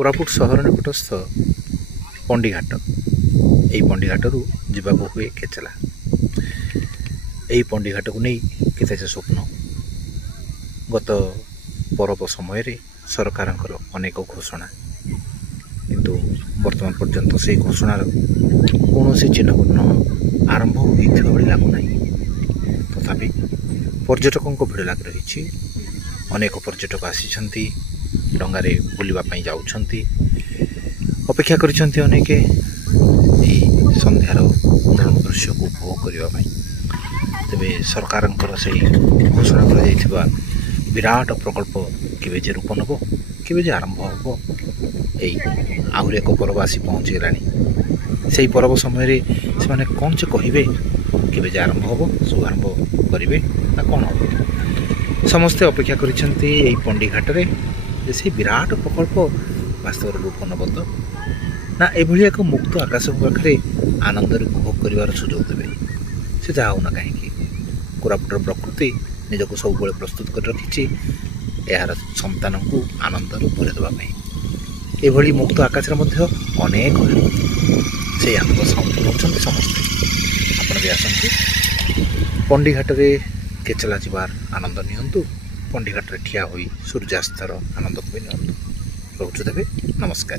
कोरापुट सहर निकटस्थ पंडीघाट यही पंडीघाटू जावाक हुए केचला। यही पंडीघाट को नहीं केते स्वप्न गत परब समय सरकार अनेक घोषणा किंतु वर्तमान पर्यंत से घोषणार कौन चिन्हपूर्ण आरंभ होता लगुना। तथापि पर्यटकों भिड़ लग रही। अनेक पर्यटक आसी डंगारे बुलवाई जाऊँगी अपेक्षा कर अनेक संध्यार मनोरम दृश्य को उपभोग करने। तेरे सरकार से घोषणा कर विराट प्रकल्प केवे जे रूप नब केवे जे आरंभ हम आहरी एक पर्व आसी पहुँची गलानी। से पर्व समय से कौन से कहे केवे जे आरंभ हम शुभारंभ करेंगे ना कौन हम समस्ते अपेक्षा कर पंडीघाट से विराट प्रकल्प वास्तव रूप नब तो ना एभली एक मुक्त आकाश पाखे आनंद उपभोग कर सुजोग देवे से जहाँ होना कहीं कोरापुटर प्रकृति निजक सब प्रस्तुत कर रखी यार संतान को आनंद भरी देवाई। एभली मुक्त आकाश अनेक से आनंद समस्ते आपड़ भी आसतु पंडीघाट केचला जीवार आनंद नियंतु। पंडीघाट ठिया होई सूर्यास्तर आनंद को भी नियंतु। रोचु देवे नमस्कार।